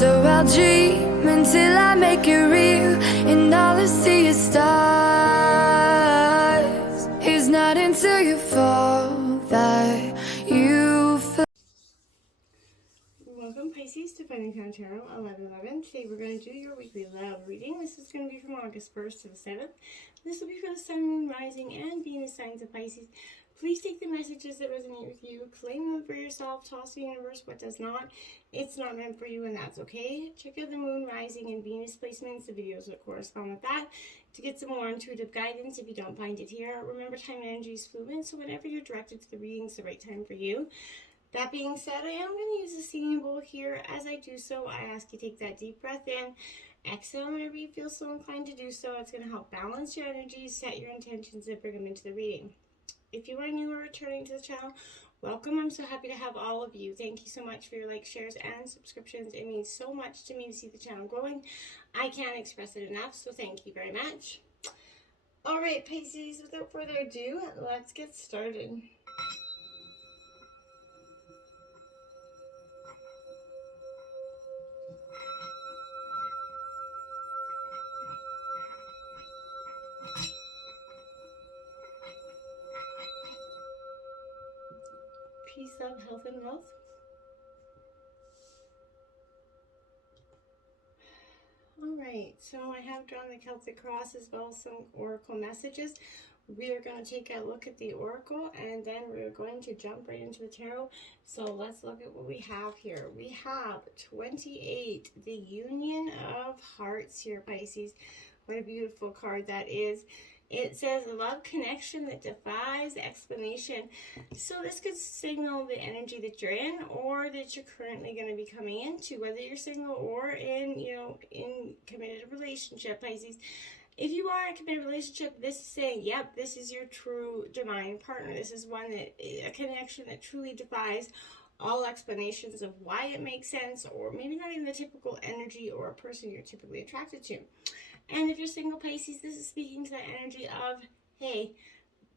So I'll dream until I make it real, and all I see is stars. It's not until you fall that you feel. Welcome, Pisces, to Finding Town Tarot 11/11. Today we're going to do your weekly love reading. This is going to be from August 1st to the 7th. This will be for the Sun, Moon, Rising, and Venus signs of Pisces. Please take the messages that resonate with you, claim them for yourself, toss the universe what does not. It's not meant for you, and that's okay. Check out the Moon, Rising, and Venus placements, the videos that correspond with that, to get some more intuitive guidance if you don't find it here. Remember, time and energy is fluid, so whenever you're directed to the reading, it's the right time for you. That being said, I am going to use a singing bowl here. As I do so, I ask you take that deep breath in, exhale whenever you feel so inclined to do so. It's going to help balance your energy, set your intentions, and bring them into the reading. If you are new or returning to the channel, welcome. I'm so happy to have all of you. Thank you so much for your likes, shares, and subscriptions. It means so much to me to see the channel growing. I can't express it enough, so thank you very much. All right, Pisces, without further ado, let's get started. Peace, love, health, and wealth. Alright, so I have drawn the Celtic cross as well as some oracle messages. We are going to take a look at the oracle and then we're going to jump right into the tarot. So let's look at what we have here. We have 28, the Union of Hearts here, Pisces. What a beautiful card that is. It says a love connection that defies explanation. So this could signal the energy that you're in or that you're currently going to be coming into, whether you're single or in committed relationship, Pisces. If you are in a committed relationship, this is saying, yep, this is your true divine partner. This is a connection that truly defies all explanations of why it makes sense, or maybe not even the typical energy or person you're typically attracted to. And if you're single, Pisces, this is speaking to that energy of, hey,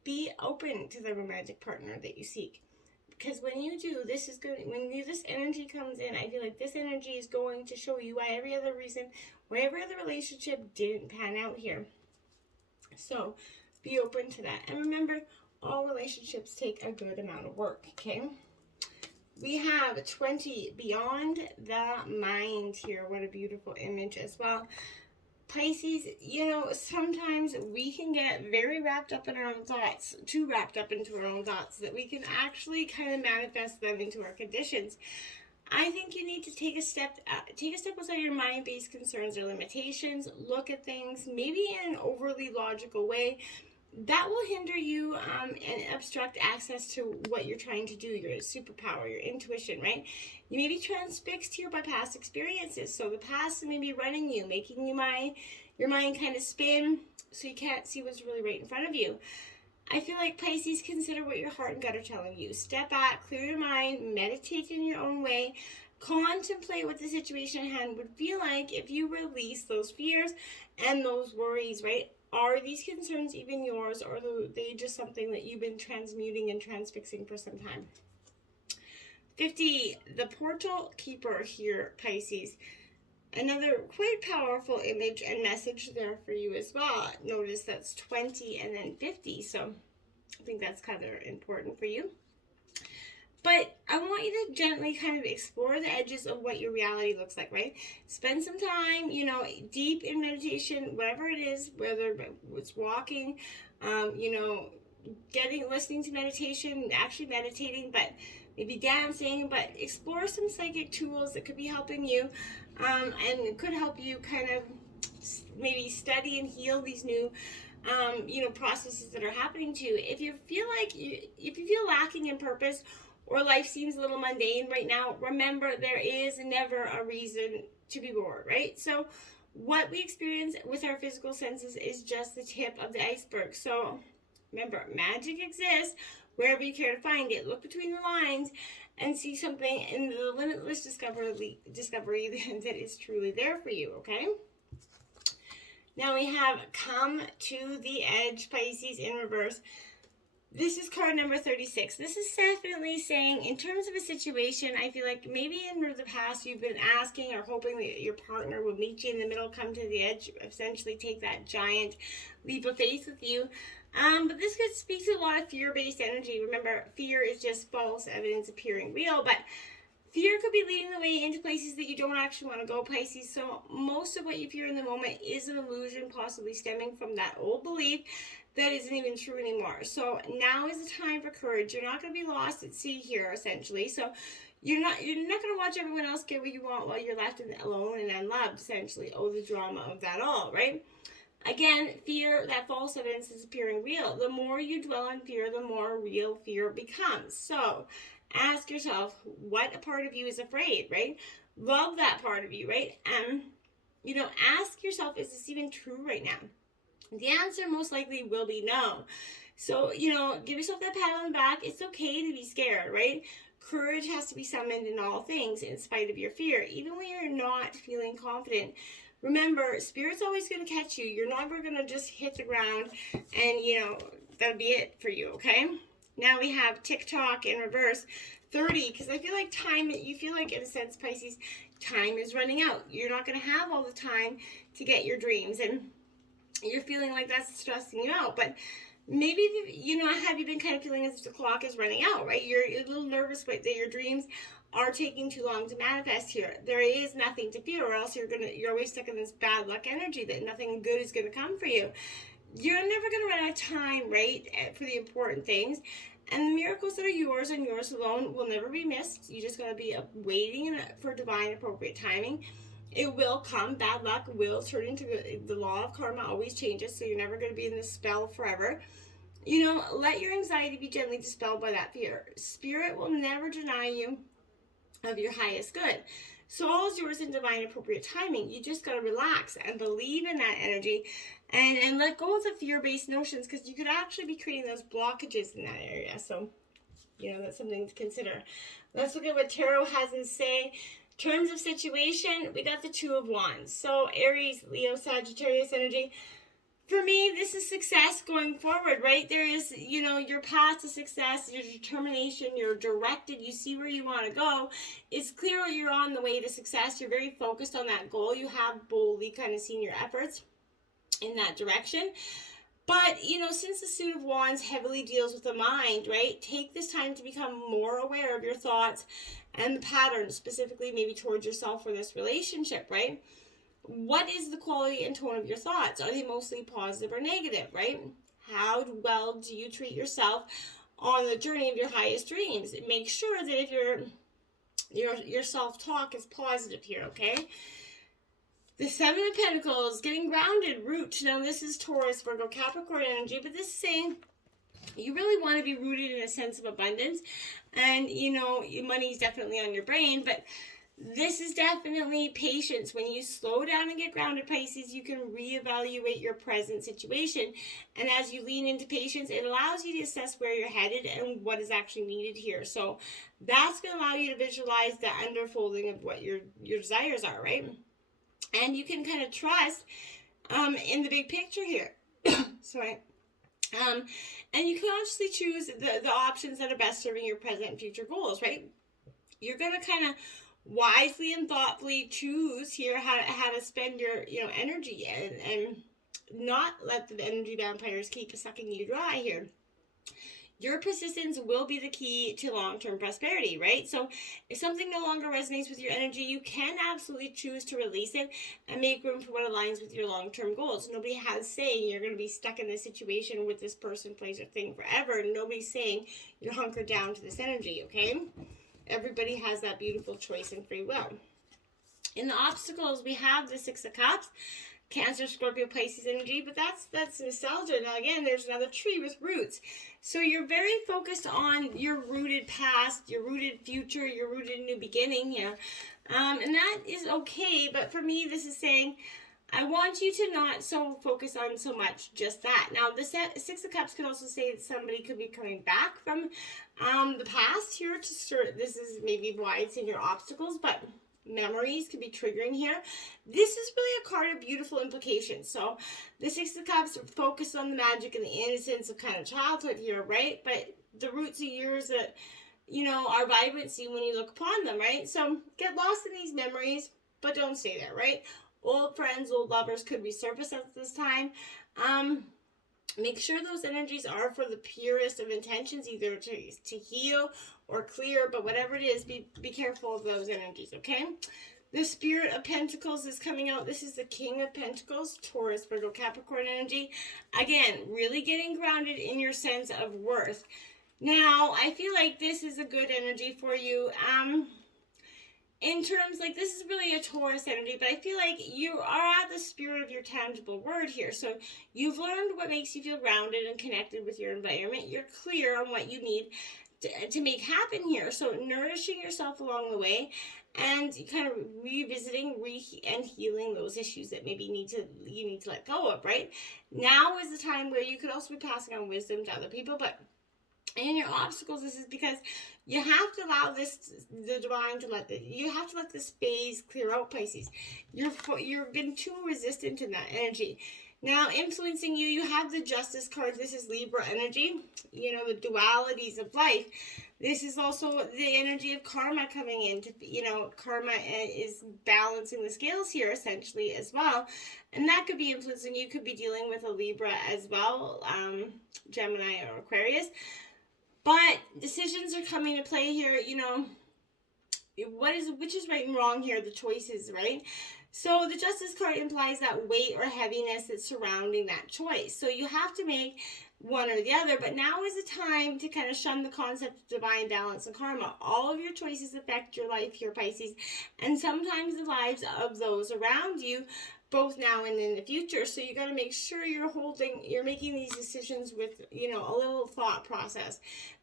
be open to the romantic partner that you seek. Because when you do, this energy comes in, I feel like this energy is going to show you why every other relationship didn't pan out here. So be open to that. And remember, all relationships take a good amount of work, okay? We have 20, beyond the mind here. What a beautiful image as well. Pisces, sometimes we can get very wrapped up in our own thoughts, too wrapped up into our own thoughts, that we can actually kind of manifest them into our conditions. I think you need to take a step outside your mind-based concerns or limitations, look at things maybe in an overly logical way. That will hinder you and obstruct access to what you're trying to do, your superpower, your intuition, right? You may be transfixed here by past experiences. So the past may be running you, making your mind kind of spin so you can't see what's really right in front of you. I feel like, Pisces, consider what your heart and gut are telling you. Step back, clear your mind, meditate in your own way. Contemplate what the situation at hand would feel like if you release those fears and those worries, right? Are these concerns even yours, or are they just something that you've been transmuting and transfixing for some time? 50, the Portal Keeper here, Pisces. Another quite powerful image and message there for you as well. Notice that's 20 and then 50, so I think that's kind of important for you. But I want you to gently kind of explore the edges of what your reality looks like, right? Spend some time, deep in meditation, whatever it is, whether it's walking, listening to meditation, actually meditating, but maybe dancing, but explore some psychic tools that could be helping you, and it could help you kind of maybe study and heal these new processes that are happening to you. If you feel lacking in purpose, or life seems a little mundane right now, remember there is never a reason to be bored, right? So what we experience with our physical senses is just the tip of the iceberg. So remember, magic exists wherever you care to find it. Look between the lines and see something in the limitless discovery that is truly there for you, okay? Now we have Come to the Edge, Pisces, in reverse. This is card number 36. This is definitely saying, in terms of a situation, I feel like maybe in the past you've been asking or hoping that your partner will meet you in the middle, come to the edge, essentially take that giant leap of faith with you. But this could speak to a lot of fear-based energy. Remember, fear is just false evidence appearing real, but fear could be leading the way into places that you don't actually want to go, Pisces. So most of what you fear in the moment is an illusion, possibly stemming from that old belief that isn't even true anymore. So now is the time for courage. You're not going to be lost at sea here, essentially. So you're not going to watch everyone else get what you want while you're left alone and unloved, essentially. Oh, the drama of that all, right? Again, fear, that false evidence is appearing real. The more you dwell on fear, the more real fear becomes. So ask yourself, what part of you is afraid, right? Love that part of you, right? Ask yourself, is this even true right now? The answer most likely will be no. So, give yourself that pat on the back. It's okay to be scared, right? Courage has to be summoned in all things in spite of your fear, even when you're not feeling confident. Remember, Spirit's always going to catch you. You're never going to just hit the ground and, that'll be it for you, okay? Now we have TikTok in reverse, 30, because I feel like you feel like, in a sense, Pisces, time is running out. You're not going to have all the time to get your dreams, and you're feeling like that's stressing you out. But maybe, have you been kind of feeling as if the clock is running out, right? You're a little nervous that your dreams are taking too long to manifest here. There is nothing to fear, or else you're always stuck in this bad luck energy that nothing good is going to come for you. You're never going to run out of time, right, for the important things. And the miracles that are yours and yours alone will never be missed. You just got to be waiting for divine appropriate timing. It will come. Bad luck will turn into the law of karma always changes, so you're never going to be in this spell forever. Let your anxiety be gently dispelled by that fear. Spirit will never deny you of your highest good. So all is yours in divine appropriate timing. You just got to relax and believe in that energy and let go of the fear-based notions, because you could actually be creating those blockages in that area. So, that's something to consider. Let's look at what Tarot has to say. In terms of situation, we got the Two of Wands. So Aries, Leo, Sagittarius energy. For me, this is success going forward, right? There is, your path to success, your determination, you're directed, you see where you want to go. It's clear you're on the way to success. You're very focused on that goal. You have boldly kind of seen your efforts in that direction. But, since the Suit of Wands heavily deals with the mind, right, take this time to become more aware of your thoughts and the patterns, specifically maybe towards yourself or this relationship, right? What is the quality and tone of your thoughts? Are they mostly positive or negative, right? How well do you treat yourself on the journey of your highest dreams? Make sure that if your self-talk is positive here, okay? The Seven of Pentacles, getting grounded, root. Now this is Taurus, Virgo, Capricorn energy, but this is saying you really want to be rooted in a sense of abundance. And, money is definitely on your brain, but this is definitely patience. When you slow down and get grounded, Pisces, you can reevaluate your present situation. And as you lean into patience, it allows you to assess where you're headed and what is actually needed here. So that's going to allow you to visualize the unfolding of what your desires are, right? And you can kind of trust in the big picture here. Sorry. And you can consciously choose the options that are best serving your present and future goals, right? You're going to kind of wisely and thoughtfully choose here how to spend your energy and not let the energy vampires keep sucking you dry here. Your persistence will be the key to long-term prosperity, right? So if something no longer resonates with your energy, you can absolutely choose to release it and make room for what aligns with your long-term goals. Nobody has saying you're going to be stuck in this situation with this person, place, or thing forever. Nobody's saying you're hunkered down to this energy, okay? Everybody has that beautiful choice and free will. In the obstacles, we have the Six of Cups, Cancer, Scorpio, Pisces energy, but that's nostalgia. Now again, there's another tree with roots. So you're very focused on your rooted past, your rooted future, your rooted new beginning here. And that is okay, but for me, this is saying, I want you to not so focus on so much just that. Now, the Six of Cups could also say that somebody could be coming back from the past here to start. This is maybe why it's in your obstacles, but memories could be triggering here. This is really a card of beautiful implications. So the Six of Cups are focused on the magic and the innocence of kind of childhood here, right? But the roots of years that, you know, are vibrancy when you look upon them, right? So get lost in these memories, but don't stay there, right? Old friends, old lovers could resurface at this time. Make sure those energies are for the purest of intentions, either to heal or clear, but whatever it is, be careful of those energies, okay? The Spirit of Pentacles is coming out. This is the King of Pentacles, Taurus, Virgo, Capricorn energy. Again, really getting grounded in your sense of worth. Now, I feel like this is a good energy for you. In terms, like, this is really a Taurus energy, but I feel like you are at the spirit of your tangible word here. So you've learned what makes you feel grounded and connected with your environment. You're clear on what you need to make happen here. So nourishing yourself along the way and kind of revisiting and healing those issues that maybe you need to let go of, right? Now is the time where you could also be passing on wisdom to other people, but in your obstacles, this is because you have to allow the divine to you have to let this phase clear out, Pisces. You've been too resistant in that energy. Now, influencing you, you have the Justice card. This is Libra energy, you know, the dualities of life. This is also the energy of karma coming in. Karma is balancing the scales here, essentially, as well. And that could be influencing you. Could be dealing with a Libra as well, Gemini or Aquarius. But decisions are coming to play here, you know, which is right and wrong here, the choices, right? So the Justice card implies that weight or heaviness that's surrounding that choice. So you have to make one or the other, but now is the time to kind of shun the concept of divine balance and karma. All of your choices affect your life here, Pisces, and sometimes the lives of those around you, both now and in the future. So you got to make sure you're making these decisions with, you know, a little thought process.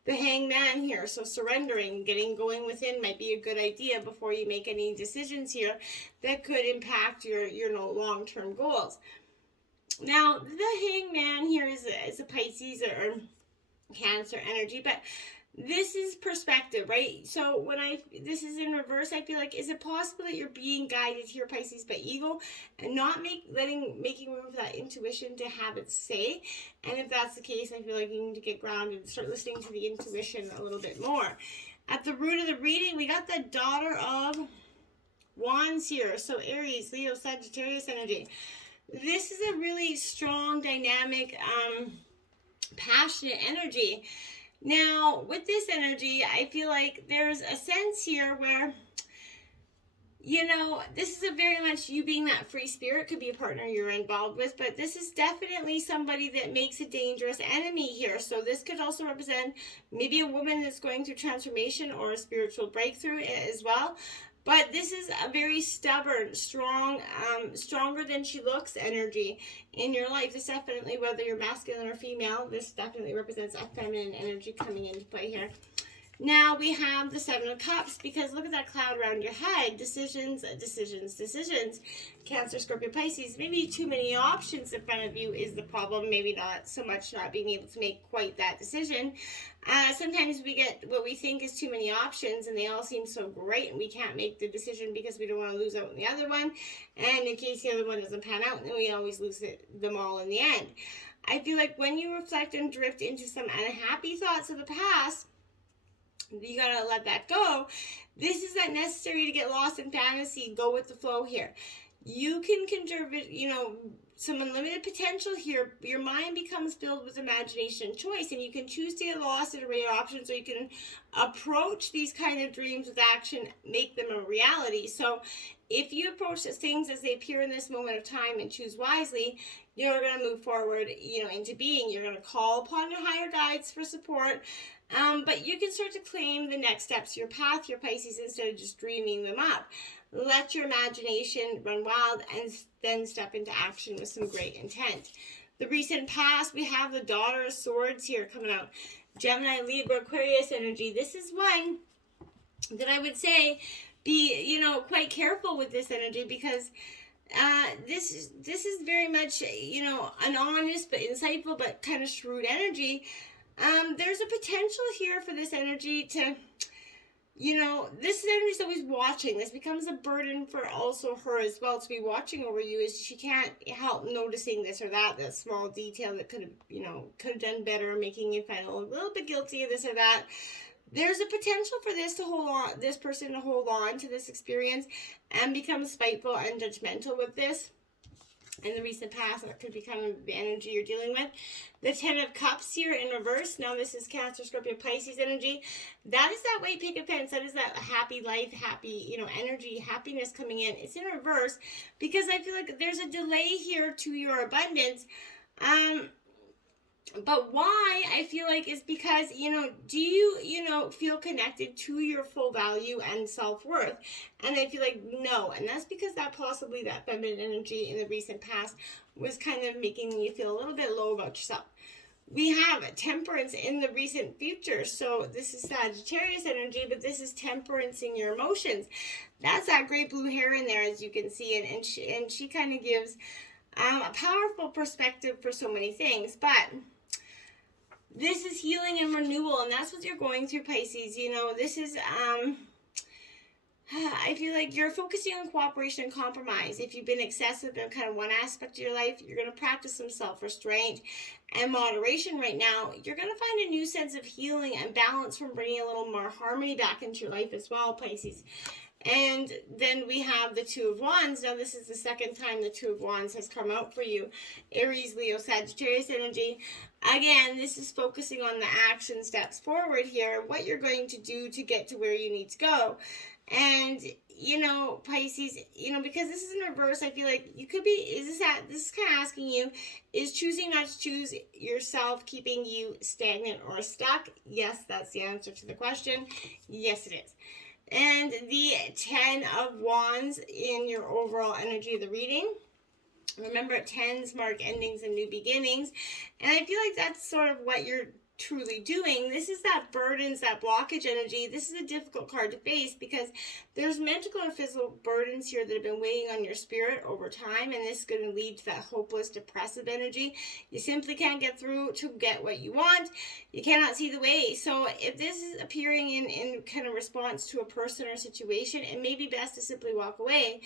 The Hangman here, so surrendering, going within might be a good idea before you make any decisions here that could impact your long-term goals. Now, the Hangman here is a Pisces or Cancer energy, but this is perspective, right? So this is in reverse, I feel like, is it possible that you're being guided here, Pisces, by ego and not making room for that intuition to have its say? And if that's the case, I feel like you need to get grounded and start listening to the intuition a little bit more. At the root of the reading, we got the Daughter of Wands here. So Aries, Leo, Sagittarius energy. This is a really strong, dynamic, passionate energy. Now, with this energy, I feel like there's a sense here where, you know, this is a very much you being that free spirit. Could be a partner you're involved with, but this is definitely somebody that makes a dangerous enemy here. So this could also represent maybe a woman that's going through transformation or a spiritual breakthrough as well. But this is a very stubborn, strong, stronger than she looks energy in your life. This definitely, whether you're masculine or female, this definitely represents a feminine energy coming into play here. Now we have the Seven of Cups, because look at that cloud around your head. Decisions, decisions, decisions. Cancer, Scorpio, Pisces. Maybe too many options in front of you is the problem. Maybe not so much not being able to make quite that decision. Sometimes we get what we think is too many options, and they all seem so great, and we can't make the decision because we don't want to lose out on the other one. And in case the other one doesn't pan out, then we always lose them all in the end. I feel like when you reflect and drift into some unhappy thoughts of the past, you gotta let that go. This is not necessary to get lost in fantasy. Go with the flow here. You can conserve, some unlimited potential here. Your mind becomes filled with imagination and choice, and you can choose to get lost in array of options, or you can approach these kind of dreams with action, make them a reality. So if you approach things as they appear in this moment of time and choose wisely, you're going to move forward, into being. You're going to call upon your higher guides for support. But you can start to claim the next steps, your path, your Pisces, instead of just dreaming them up. Let your imagination run wild and then step into action with some great intent. The recent past, we have the Daughter of Swords here coming out. Gemini, Libra, Aquarius energy. This is one that I would say be, quite careful with this energy, because this is very much, an honest but insightful but kind of shrewd energy. There's a potential here for this energy to, this energy is always watching. This becomes a burden for also her as well to be watching over you, is she can't help noticing this or that small detail that could have done better, making you feel a little bit guilty of this or that. There's a potential for this person to hold on to this experience and become spiteful and judgmental with this. In the recent past, that could be kind of the energy you're dealing with. The 10 of Cups here in reverse. Now this is Cancer, Scorpio, Pisces energy. That is that white picket fence. That is that happy life, happy, energy, happiness coming in. It's in reverse because I feel like there's a delay here to your abundance. But why I feel like is because, do you, feel connected to your full value and self-worth? And I feel like no. And that's because that feminine energy in the recent past was kind of making you feel a little bit low about yourself. We have Temperance in the recent future. So this is Sagittarius energy, but this is temperance in your emotions. That's that great blue hair in there, as you can see. And she kind of gives a powerful perspective for so many things. But this is healing and renewal, and that's what you're going through, Pisces. This is, I feel like you're focusing on cooperation and compromise. If you've been excessive in kind of one aspect of your life, you're going to practice some self-restraint and moderation right now. You're going to find a new sense of healing and balance from bringing a little more harmony back into your life as well, Pisces. And then we have the Two of Wands. Now, this is the second time the Two of Wands has come out for you. Aries, Leo, Sagittarius energy. Again, this is focusing on the action steps forward here, what you're going to do to get to where you need to go. And, Pisces, because this is in reverse, I feel like you could be, this is kind of asking you, is choosing not to choose yourself keeping you stagnant or stuck? Yes, that's the answer to the question. Yes, it is. And the 10 of Wands in your overall energy of the reading. Remember, 10s mark endings and new beginnings. And I feel like that's sort of what you're truly doing. This is that burdens, that blockage energy. This is a difficult card to face because there's mental or physical burdens here that have been weighing on your spirit over time, and this is going to lead to that hopeless, depressive energy. You simply can't get through to get what you want. You cannot see the way. So if this is appearing in kind of response to a person or situation, it may be best to simply walk away.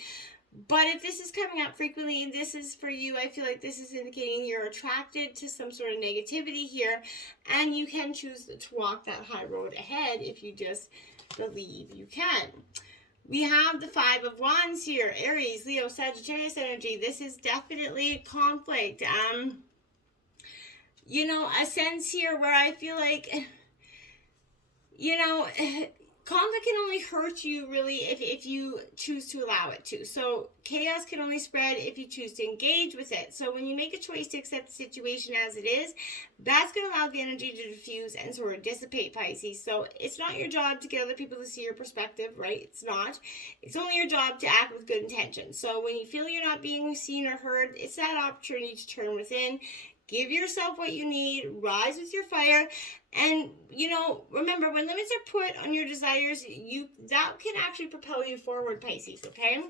But if this is coming up frequently and this is for you, I feel like this is indicating you're attracted to some sort of negativity here, and you can choose to walk that high road ahead if you just believe you can. We have the 5 of Wands here, Aries, Leo, Sagittarius energy. This is definitely conflict. A sense here where I feel like, conflict can only hurt you really if you choose to allow it to. So chaos can only spread if you choose to engage with it. So when you make a choice to accept the situation as it is, that's going to allow the energy to diffuse and sort of dissipate, Pisces. So it's not your job to get other people to see your perspective, right? It's not. It's only your job to act with good intention. So when you feel you're not being seen or heard, it's that opportunity to turn within. Give yourself what you need, rise with your fire, and, remember, when limits are put on your desires, that can actually propel you forward, Pisces, okay?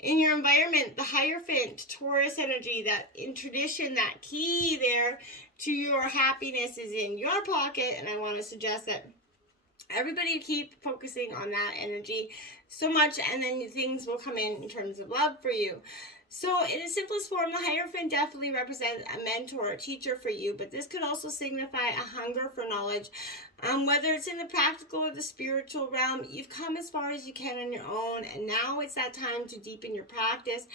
In your environment, the Hierophant, Taurus energy, that in tradition, that key there to your happiness is in your pocket, and I want to suggest that everybody keep focusing on that energy so much, and then things will come in terms of love for you. So in its simplest form, the Hierophant definitely represents a mentor, a teacher for you, but this could also signify a hunger for knowledge. Whether it's in the practical or the spiritual realm, you've come as far as you can on your own, and now it's that time to deepen your practice.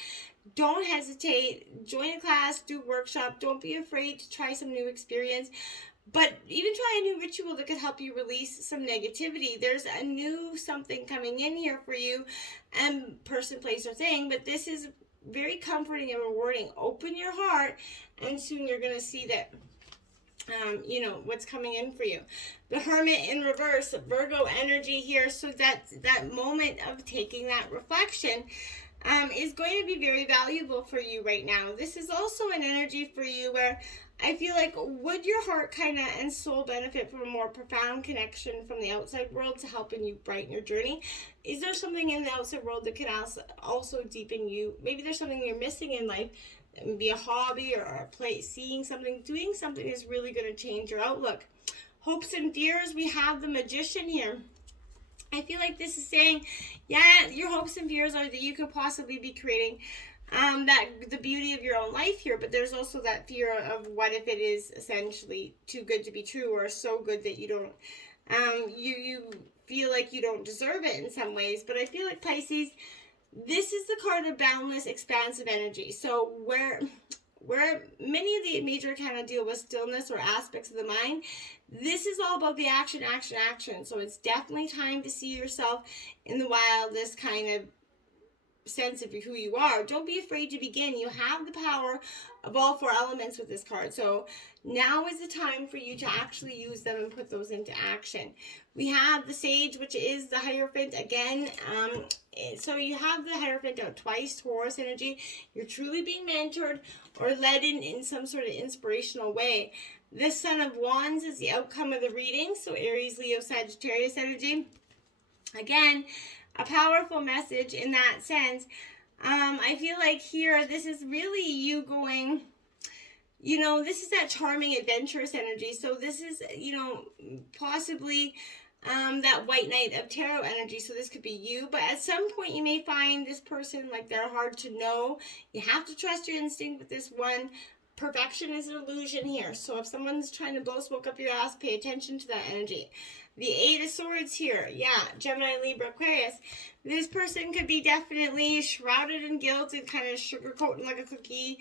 Don't hesitate. Join a class, do a workshop. Don't be afraid to try some new experience. But even try a new ritual that could help you release some negativity. There's a new something coming in here for you, person, place, or thing, but this is very comforting and rewarding. Open your heart, and soon you're going to see that, what's coming in for you. The Hermit in reverse, Virgo energy here. So that moment of taking that reflection is going to be very valuable for you right now. This is also an energy for you where I feel like, would your heart and soul benefit from a more profound connection from the outside world to helping you brighten your journey? Is there something in the outside world that can also deepen you? Maybe there's something you're missing in life. It would be a hobby or a place, seeing something, doing something is really going to change your outlook. Hopes and fears, we have the Magician here. I feel like this is saying, yeah, your hopes and fears are that you could possibly be creating the beauty of your own life here, but there's also that fear of what if it is essentially too good to be true, or so good that you don't, you feel like you don't deserve it in some ways. But I feel like, Pisces, this is the card of boundless, expansive energy. So where many of the major kind of deal with stillness or aspects of the mind, this is all about the action, action, action. So it's definitely time to see yourself in the wildest kind of sense of who you are. Don't be afraid to begin. You have the power of all four elements with this card. So now is the time for you to actually use them and put those into action. We have the Sage, which is the Hierophant again. So you have the Hierophant out twice, Taurus energy. You're truly being mentored or led in some sort of inspirational way. This Son of Wands is the outcome of the reading. So Aries, Leo, Sagittarius energy. Again, a powerful message in that sense. I feel like here, this is really you going, this is that charming, adventurous energy. So this is, possibly that White Knight of Tarot energy. So this could be you, but at some point you may find this person like they're hard to know. You have to trust your instinct with this one. Perfection is an illusion here. So if someone's trying to blow smoke up your ass, pay attention to that energy. The Eight of Swords here. Yeah, Gemini, Libra, Aquarius. This person could be definitely shrouded in guilt and kind of sugarcoating like a cookie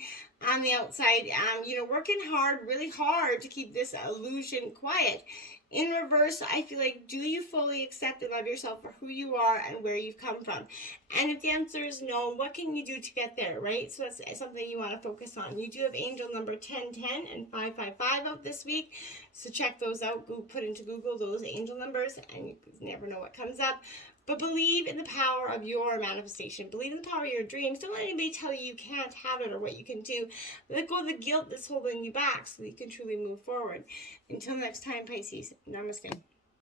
on the outside. Working hard, really hard to keep this illusion quiet. In reverse, I feel like, do you fully accept and love yourself for who you are and where you've come from? And if the answer is no, what can you do to get there, right? So that's something you want to focus on. You do have angel number 1010 and 555 out this week. So check those out. Go put into Google those angel numbers, and you never know what comes up. But believe in the power of your manifestation. Believe in the power of your dreams. Don't let anybody tell you you can't have it or what you can do. Let go of the guilt that's holding you back so that you can truly move forward. Until next time, Pisces, namaste.